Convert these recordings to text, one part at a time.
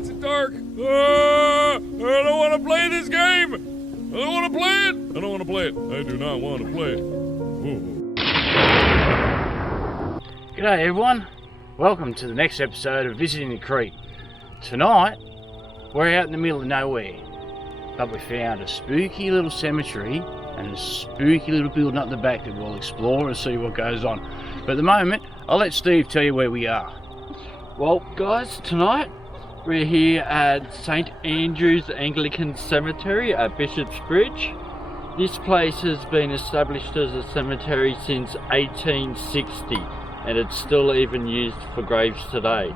it's dark. I don't want to play this game. I don't want to play it. I don't want to play it. I do not want to play it. Ooh. G'day everyone. Welcome to the next episode of Visiting the Creek. Tonight, we're out in the middle of nowhere, but we found a spooky little cemetery and a spooky little building up the back that we'll explore and see what goes on. But at the moment, I'll let Steve tell you where we are. Well, guys, tonight we're here at St. Andrew's Anglican Cemetery at Bishop's Bridge. This place has been established as a cemetery since 1860 and it's still even used for graves today.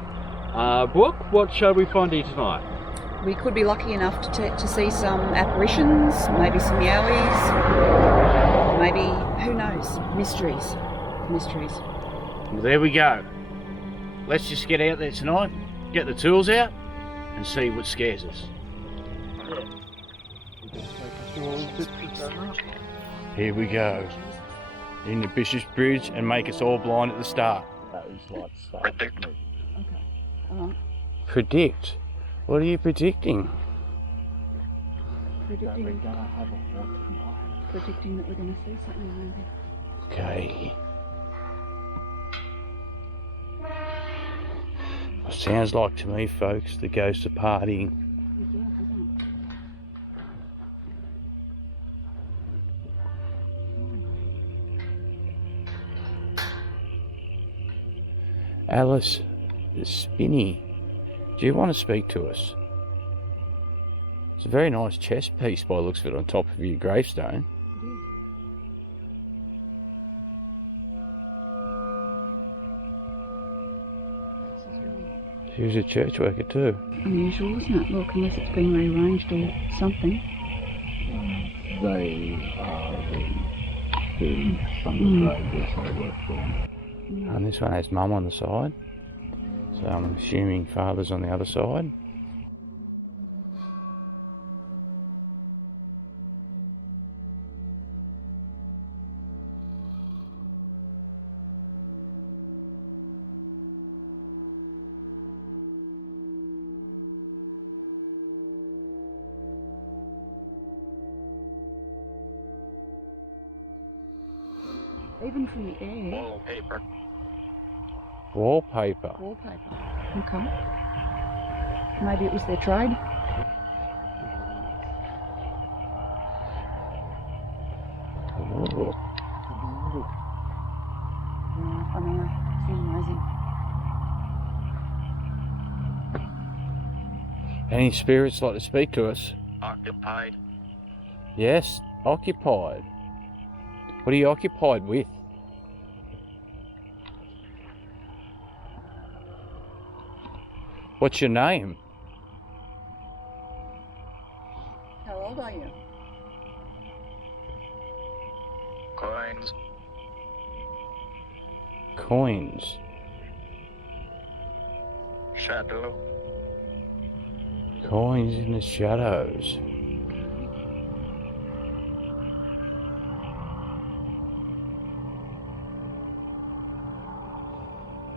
Brooke, what shall we find here tonight? We could be lucky enough to see some apparitions, maybe some yowies, maybe, who knows, mysteries. Well, there we go. Let's just get out there tonight, get the tools out, and see what scares us. Here we go. In the Bishop's Bridge and make us all blind at the start. That is like Predict. Okay. Predict? What are you predicting? Predicting that we're going to see something maybe. Okay. Well, sounds like to me, folks, the ghosts are partying. It does, doesn't it? Alice, Spinny, do you want to speak to us? It's a very nice chess piece by the looks of it on top of your gravestone. She was a church worker too. Unusual, isn't it? Look, unless it's been rearranged or something. They are some of the graves they work for. And this one has mum on the side, so I'm assuming father's on the other side. Even from the air. Wallpaper. Wallpaper. Wallpaper. Okay. Maybe it was their trade. Ooh. I know. It's amazing. Any spirits like to speak to us? Occupied. Yes, occupied. What are you occupied with? What's your name? How old are you? Coins. Coins. Shadow. Coins in the shadows.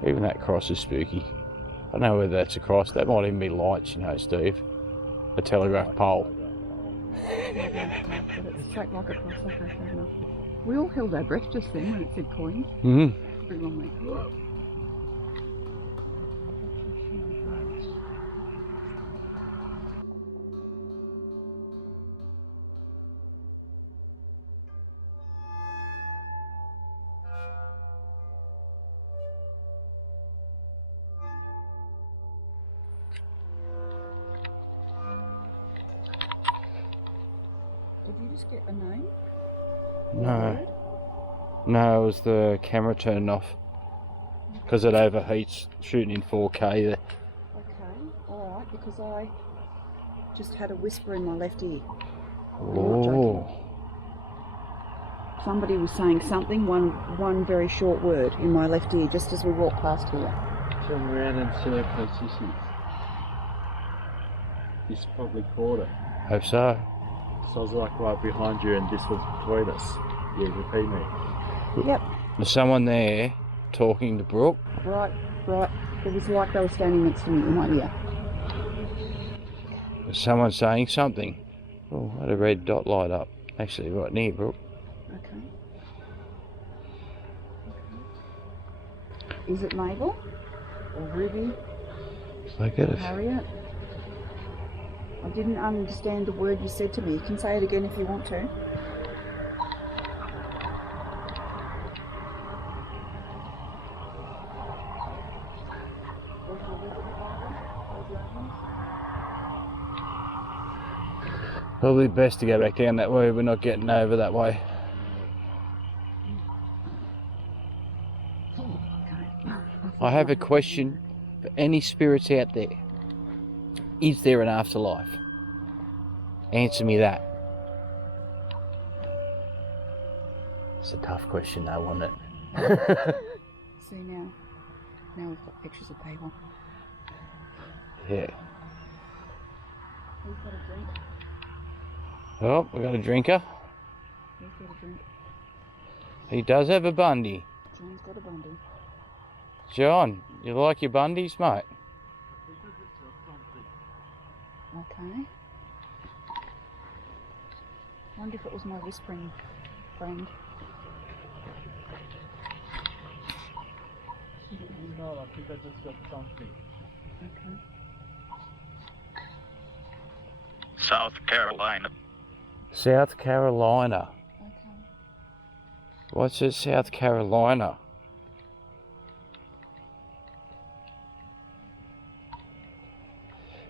Even that cross is spooky. I don't know whether that's a cross. That might even be lights, you know, Steve. A telegraph pole. It's straight like a cross. Okay, fair enough. We all held our breath just then when it said coins. Mm-hmm. Pretty long week. Did you just get a name? No. No, it was the camera turned off. Because it overheats shooting in 4K there. Okay, alright, because I just had a whisper in my left ear. I'm not joking. Oh. Somebody was saying something, one very short word in my left ear just as we walked past here. Turn around and see how close this is. This probably caught it. Hope so. So I was like right behind you and this was between us. Yeah, repeat me. Yep. There's someone there talking to Brooke. Right. It was like they were standing next to me in my ear. Someone saying something. Oh, what a red dot light up. Actually, right near Brooke. Okay. Is it Mabel? Or Ruby? Look at it. Harriet? I didn't understand the word you said to me. You can say it again if you want to. Probably best to go back down that way. We're not getting over that way. I have a question for any spirits out there. Is there an afterlife? Answer me that. It's a tough question though, wasn't it? See now we've got pictures of people. Yeah. Who's got a drink? Oh, we got a drinker. Who's got a drink? He does have a Bundy. John's got a Bundy. John, you like your Bundys, mate? Okay. Wonder if it was my whispering friend. No, I think I just got something. Okay. South Carolina. South Carolina. Okay. What's it, South Carolina?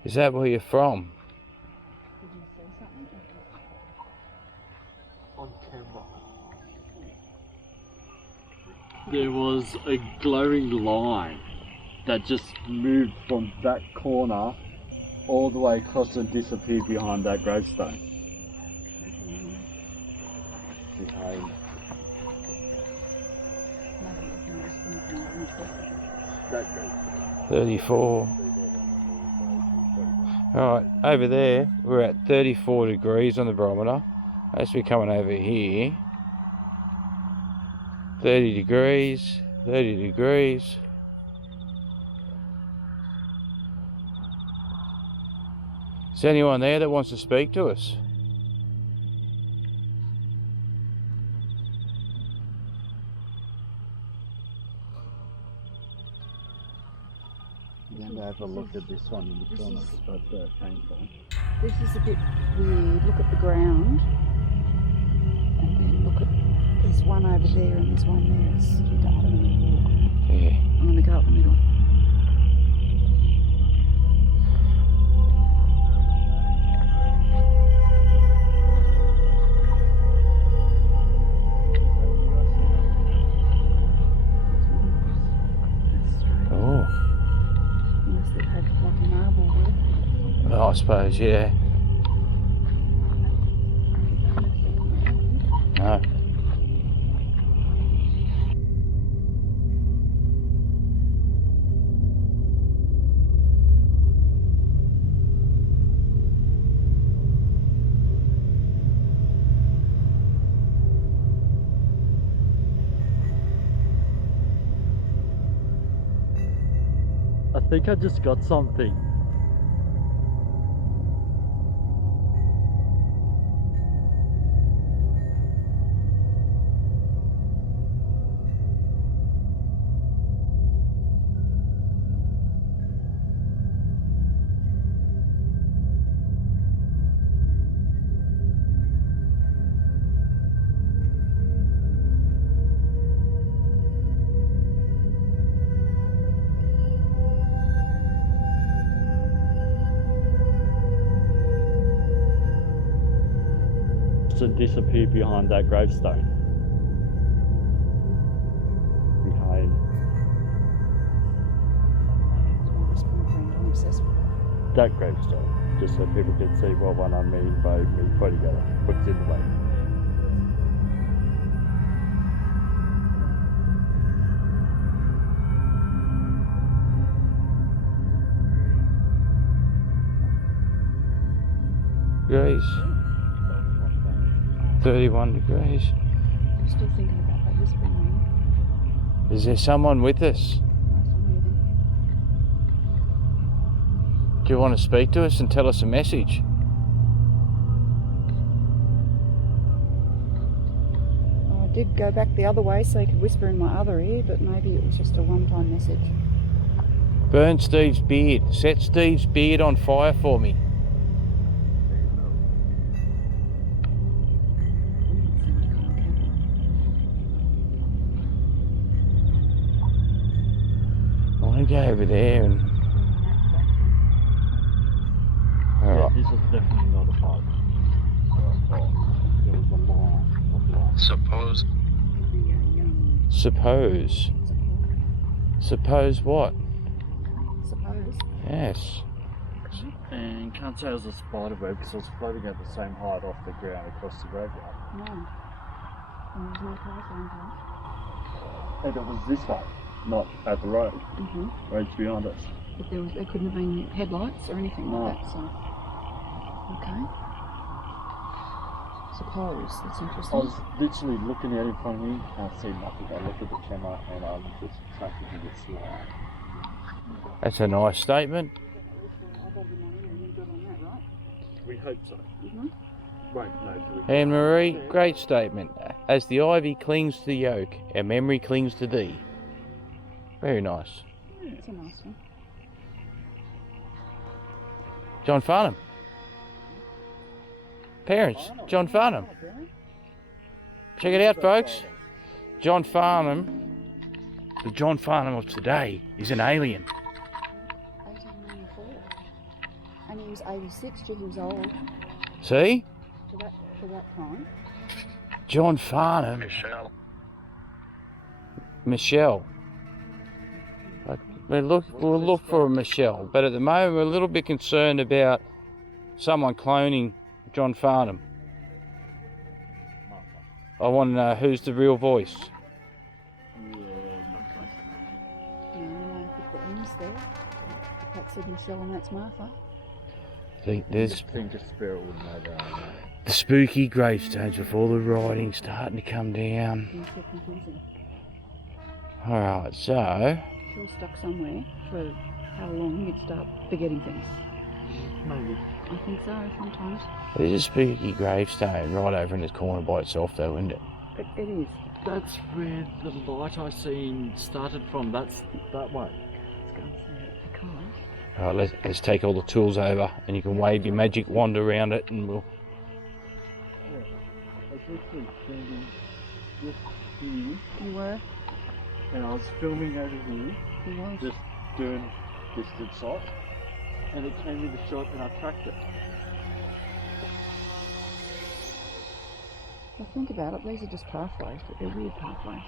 Is that where you're from? Did you say something? On camera. There was a glowing line that just moved from that corner all the way across and disappeared behind that gravestone. Behind that gravestone. 34. Alright, over there, we're at 34 degrees on the barometer. As we're coming over here, 30 degrees, 30 degrees. Is there anyone there that wants to speak to us? I'm going to have a look at this one in the corner because that's painful. This is a bit weird. Look at the ground. And then look at, there's one over there and there's one there. It's, you don't want to walk. Yeah. I'm going to go up the middle. Oh. Unless they've had like marble work. I suppose, yeah. No. I think I just got something. And disappear behind that gravestone. Behind It's my whispering friend. I'm obsessed with that. that gravestone. Just so people can see what one I mean by me putting together. What's in the way. Degrees. 31 degrees. I'm still thinking about that whispering ring. Is there someone with us? No, somewhere there. Do you want to speak to us and tell us a message? I did go back the other way so he could whisper in my other ear, but maybe it was just a one-time message. Burn Steve's beard. Set Steve's beard on fire for me. I want to go over there and... Yeah, Alright. this is definitely not a pipe. There was a line of light. Suppose Suppose. Suppose what? Suppose. Yes. And can't say it was a spider web because I was floating at the same height off the ground across the graveyard. No. And there's no telephone there. And it was this way, not at the road. Mm-hmm. Road's behind us. But there couldn't have been headlights or anything No. like that, so... Okay. Suppose. That's I interesting. was literally looking out in front of me, can't see nothing. I looked at the camera and I'm just tracking to this line. That's a nice statement. We hope so. Mm-hmm. Wait, no. Anne Marie, great statement. As the ivy clings to the oak, our memory clings to thee. Very nice. That's a nice one. John Farnham. Parents, John Farnham. Check it out, folks. John Farnham, the John Farnham of today, is an alien. 1894. And he was 86, gee, he was old See? for that time. John Farnham. Michelle. We'll look for a Michelle, but at the moment we're a little bit concerned about someone cloning John Farnham. I want to know who's the real voice. No, put the M's there. That said Michelle and that's Martha. I think there's think a spirit would know that. the spooky gravestones with all the writing starting to come down. Things get confusing. Alright, so Still stuck somewhere for how long you'd start forgetting things. Maybe. I think so, sometimes. there's a spooky gravestone right over in this corner by itself though, isn't it? It is. That's where the light I seen started from. That's that way. Let's go and see it. Because Alright, let's take all the tools over and you can wave your magic wand around it and we'll... Yeah. I was literally standing just here you were, and I was filming over here, he was. just doing distant shots, and it came into shot and I tracked it. Well, think about it, these are just pathways, but they're weird pathways.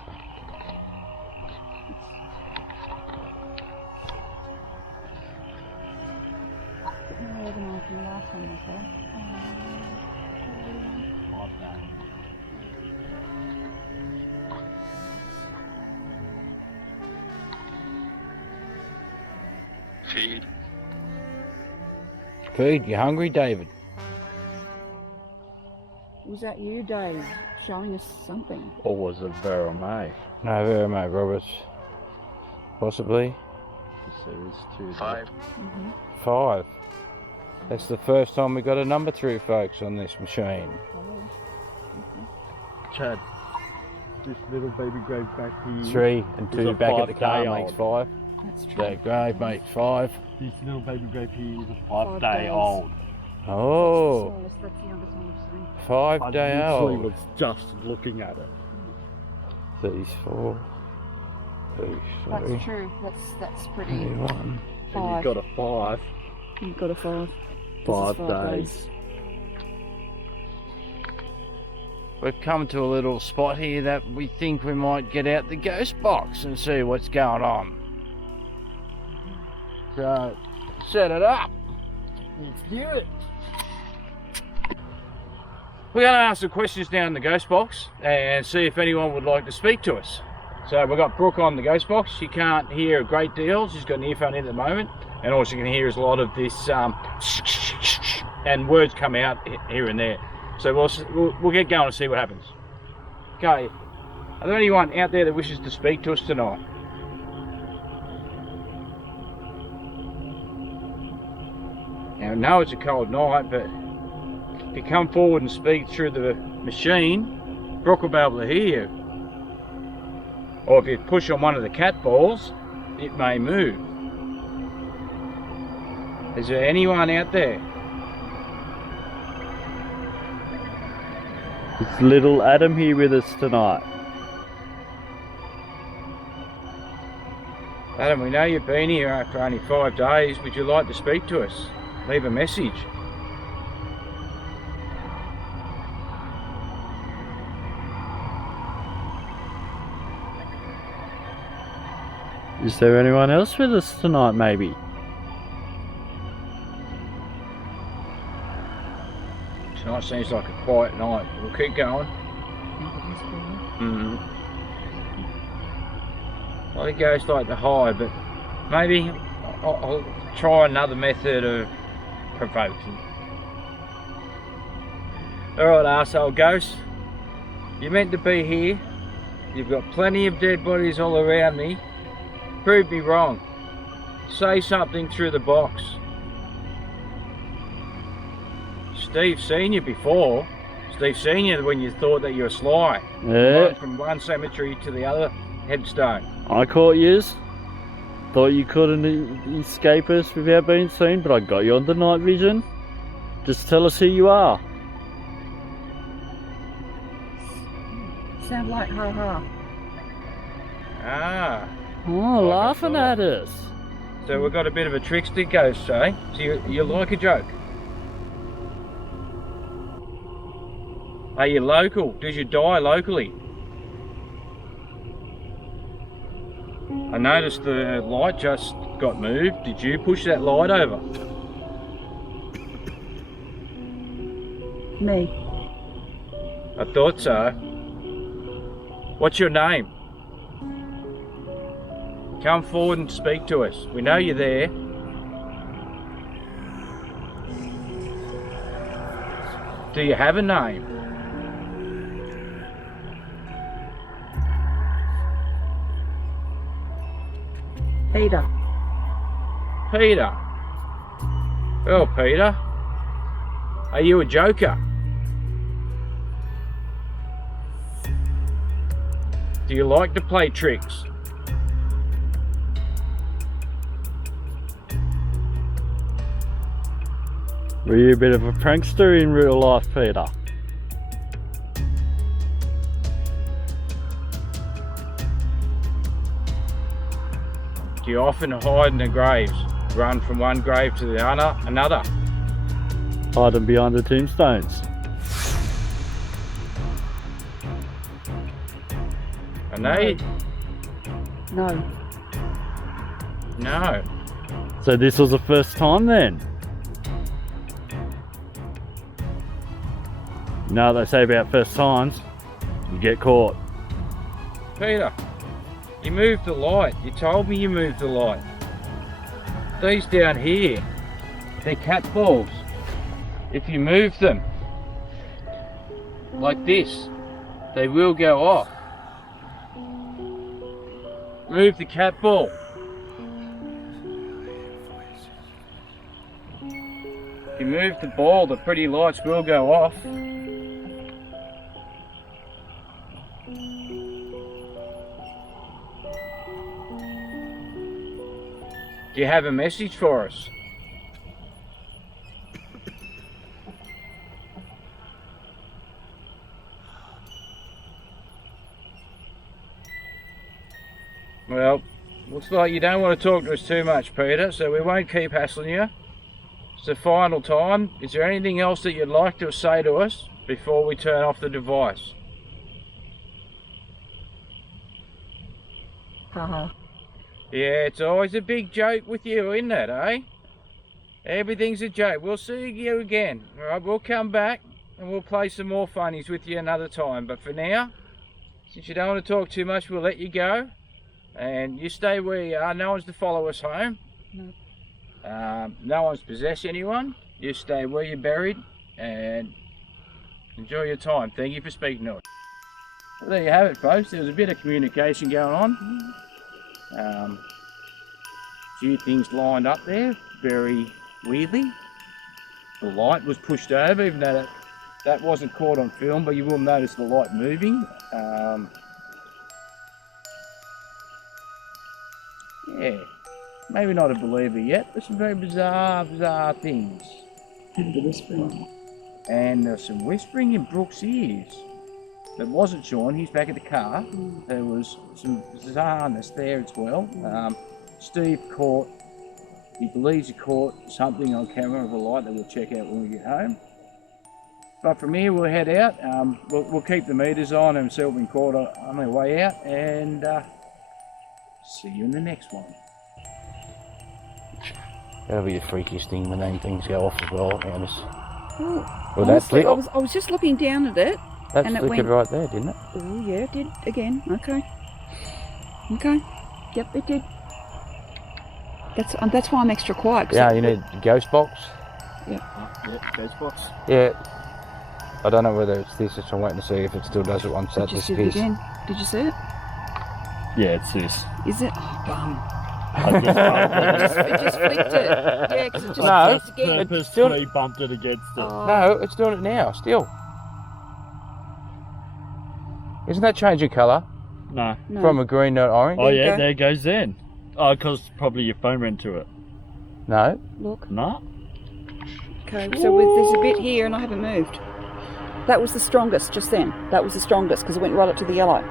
It's a bit more organised than the last one was though. feed. Food, you hungry, David? Was that you, Dave, showing us something? Or was it Vera May? No, very mate, Roberts. Possibly. Series 2. 5. Mm-hmm. 5. That's the first time we got a number through, folks, on this machine. Chad, this little baby grave back here. 3 and 2 a back at the car 5-day makes old. 5. That's true. So grave makes 5. This little baby grave here is a 5 5-day days. old. Oh, That's the youngest one I've seen. 5-day I literally old. was just looking at it. 34, 33, That's true. That's pretty. 31. And 5. you've got a 5. You've got a 5. 5 This is 5 days. We've come to a little spot here that we think we might get out the ghost box and see what's going on. So, set it up. Let's do it. We're going to ask some questions now in the ghost box and see if anyone would like to speak to us. So we've got Brooke on the ghost box. She can't hear a great deal. She's got an earphone in at the moment. And all she can hear is a lot of this and words come out here and there. So we'll get going and see what happens. Okay, are there anyone out there that wishes to speak to us tonight? Now I know it's a cold night, but if you come forward and speak through the machine, Brooke will be able to hear you. Or if you push on one of the cat balls, it may move. Is there anyone out there? Is little Adam here with us tonight? Adam, we know you've been here after only 5 days. Would you like to speak to us? Leave a message. Is there anyone else with us tonight, maybe? Tonight seems like a quiet night. We'll keep going. A lot of ghosts like to hide, but maybe I'll try another method of provoking. Alright, arsehole ghost. You're meant to be here. You've got plenty of dead bodies all around me. Prove me wrong. Say something through the box. Steve's seen you before. Steve's seen you when you thought that you were sly. Yeah. From one cemetery to the other headstone. I caught yous. Thought you couldn't escape us without being seen, but I got you on the night vision. Just tell us who you are. Sound like ha-ha. Ah, Oh, laughing at us. so we've got a bit of a trickster ghost, eh? So you like a joke? Are you local? Did you die locally? I noticed the light just got moved. Did you push that light over? Me. I thought so. What's your name? Come forward and speak to us. We know you're there. Do you have a name? Peter. Peter. Well, Peter, are you a joker? Do you like to play tricks? Were you a bit of a prankster in real life, Peter? Do you often hide in the graves? Run from one grave to the another? Hiding behind the tombstones. I know. No. No. So this was the first time then? You know what they say about first times? You get caught. Peter, you moved the light. You told me you moved the light. These down here, they're cat balls. If you move them like this, they will go off. Move the cat ball. If you move the ball, the pretty lights will go off. Do you have a message for us? Well, looks like you don't want to talk to us too much, Peter, so we won't keep hassling you. It's the final time. Is there anything else that you'd like to say to us before we turn off the device? Ha-ha. Yeah, it's always a big joke with you, isn't it, eh? Everything's a joke. We'll see you again. Alright, we'll come back and we'll play some more funnies with you another time. But for now, since you don't want to talk too much, we'll let you go. And you stay where you are. No one's to follow us home. No. No one's possess anyone. You stay where you're buried and enjoy your time. Thank you for speaking to us. Well, there you have it, folks. There was a bit of communication going on. A few things lined up there, very weirdly. the light was pushed over, even though that wasn't caught on film, but you will notice the light moving. Yeah, maybe not a believer yet, but some very bizarre things. And the whispering. And there's some whispering in Brooke's ears. That wasn't Sean, he's back at the car. There was some bizarreness there as well. Steve he believes he caught something on camera of a light that we'll check out when we get home. But from here we'll head out. We'll keep the meters on and see what we can caught on our way out, and see you in the next one. That'll be the freakiest thing when them things go off as well around us. Well, honestly, I was just looking down at it. That and it flickered went right there, didn't it? Oh yeah, it did again. Okay. Okay. Yep, it did. That's why I'm extra quiet. Yeah, you need a ghost box. Yep, ghost box. Yeah. I don't know whether it's this, so I'm waiting to see if it still does it once that disappears. Did you see it? Yeah, it's this. Is it? Oh, bum. I just It just flicked it. Yeah, because it just No, flicked again. purposefully bumped it against it. Oh. No, it's doing it now, still. Isn't that changing colour? No. From a green to orange? Oh yeah, go. there it goes then. Oh, because probably your phone went to it. No. Look. No. Okay, so there's a bit here and I haven't moved. That was the strongest just then. That was the strongest because it went right up to the yellow.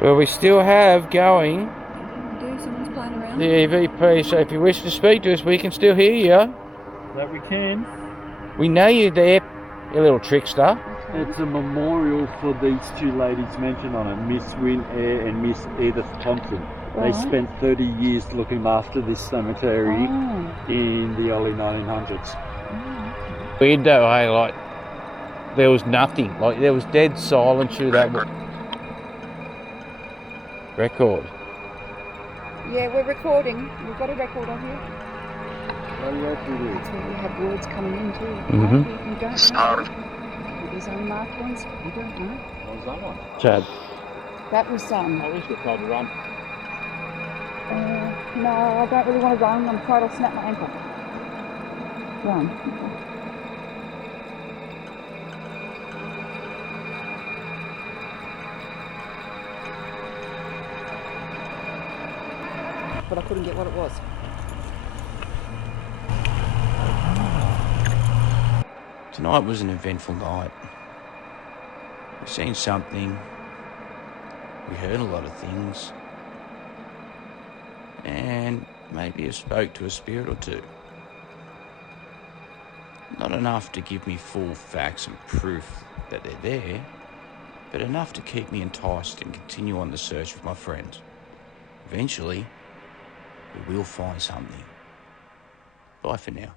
Well, we still have going Someone's playing around. the EVP, so if you wish to speak to us, we can still hear you. That we can. We know you're there, you little trickster. It's a memorial for these two ladies mentioned on it, Miss Wynne Eyre and Miss Edith Thompson. They spent 30 years looking after this cemetery in the early 1900s. Weird though, hey, like, there was nothing. Like, there was dead silence through that record. Yeah, we're recording. We've got a record on here. That's where we have words coming in too. You don't know. These unmarked ones, you don't know. What was that one? Chad. That was I wish we could run. no, I don't really want to run. I'm afraid I'll snap my ankle. Run. But I couldn't get what it was. Tonight was an eventful night. We've seen something. We heard a lot of things. And maybe have spoke to a spirit or two. Not enough to give me full facts and proof that they're there, but enough to keep me enticed and continue on the search with my friends. Eventually, we will find something. Bye for now.